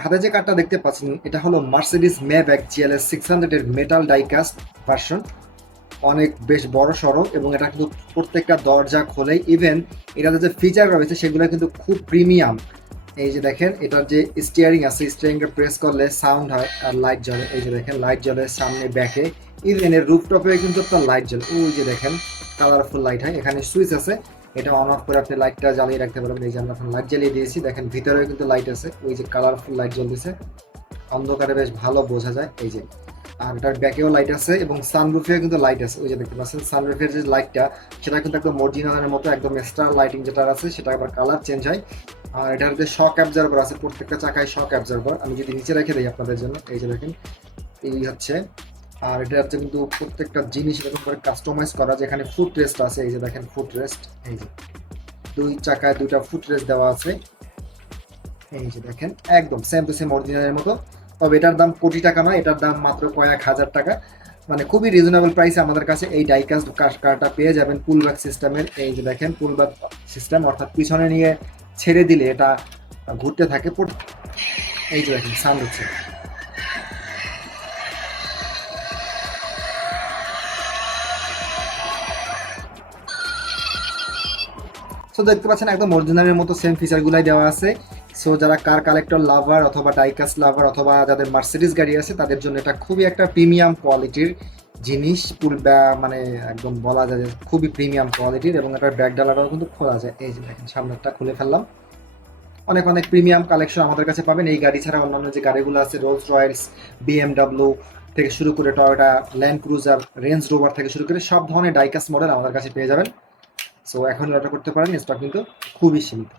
আমার হাতে যে কারটা দেখতে পাচ্ছেন এটা হলো মার্সিডিজ ম্যাবক জিএলএস 600 এর মেটাল ডাইকাস্ট ভার্সন। অনেক বেশ বড় সড়ো এবং এটা কিন্তু প্রত্যেকটা দরজা খোলেই, ইভেন এটাতে যে ফিচার রয়েছে সেগুলো কিন্তু খুব প্রিমিয়াম। এই যে দেখেন এটার যে স্টিয়ারিং আছে, স্টিয়ারিংটা প্রেস করলে সাউন্ড হয় আর লাইট জ্বলে। এই যে দেখেন লাইট জ্বলে সামনে ব্যাকে, ইভেন এর রুফটপে কিন্তু আপনার লাইট জ্বলে। ওই যে দেখেন কালারফুল লাইট হয়, এখানে সুইচ আছে, এটা অন অফ করে আপনি লাইটটা জ্বালিয়ে রাখতে পারবেন। এই যে আমরা এখন লাইট জ্বালিয়ে দিয়েছি, দেখেন ভিতরেও কিন্তু লাইট আছে, ওই যে কালারফুল লাইট জ্বলতেছে, অন্ধকারে বেশ ভালো বোঝা যায়। এই যে আর এটার ব্যাকেও লাইট আছে এবং সানরুফেও কিন্তু লাইট আছে। ওই যে দেখতে পাচ্ছেন সানরুফের যে লাইটটা সেটা কিন্তু একদম অরিজিনালের মতো, একদম এক্সট্রা লাইটিং যেটা আছে সেটা আবার কালার চেঞ্জ হয়। আর এটার যে শক অ্যাবজর্বার আছে, প্রত্যেকটা চাকায় শক অ্যাবজর্বার। আমি যদি নিচে রেখে দিই আপনাদের জন্য, এই যে দেখেন এই হচ্ছে। আর এটা হচ্ছে কিন্তু প্রত্যেকটা জিনিস এরকম করে কাস্টমাইজ করা, যেখানে ফুট রেস্ট আছে, এই যে দেখেন ফুট রেস্ট, এই যে দুই চাকায় দুইটা ফুট রেস্ট দেওয়া আছে। এই যে দেখেন একদম সেম টু সেম অরিজিনালের মতো। তবে এটার দাম কোটি টাকা নয়, এটার দাম মাত্র কয়েক হাজার টাকা। মানে খুবই রিজনেবল প্রাইসে আমাদের কাছে এই ডাইকাস্ট কারটা পেয়ে যাবেন পুলব্যাক সিস্টেমের। এই যে দেখেন পুলব্যাক সিস্টেম, অর্থাৎ পিছনে নিয়ে ছেড়ে দিলে এটা ঘুরতে থাকে। এই যে দেখেন সাউন্ড হচ্ছে। সো দেখতে পাচ্ছেন একদম অরিজিনালের মতো সেম ফিচারগুলাই দেওয়া আছে। সো যারা কার কালেক্টর লাভার অথবা ডাইকাস্ট লাভার অথবা যাদের মার্সিডিজ গাড়ি আছে তাদের জন্য এটা খুবই একটা প্রিমিয়াম কোয়ালিটির জিনিস। মানে একদম বলা যায় যে খুবই প্রিমিয়াম কোয়ালিটির, এবং এটার ব্যাক ডালাটাও কিন্তু খোলা যায়। এই যে দেখেন সামনেরটা খুলে ফেললাম। অনেক অনেক প্রিমিয়াম কালেকশন আমাদের কাছে পাবেন। এই গাড়ি ছাড়া অন্যান্য যে গাড়িগুলো আছে, রোলস রয়েলস, বিএমডাব্লিউ থেকে শুরু করে Toyota land cruiser, range rover থেকে শুরু করে সব ধরনের ডাইকাস্ট মডেল আমাদের কাছে পেয়ে যাবেন। সো এখন অর্ডার করতে পারেন, স্টক কিন্তু খুবই সীমিত।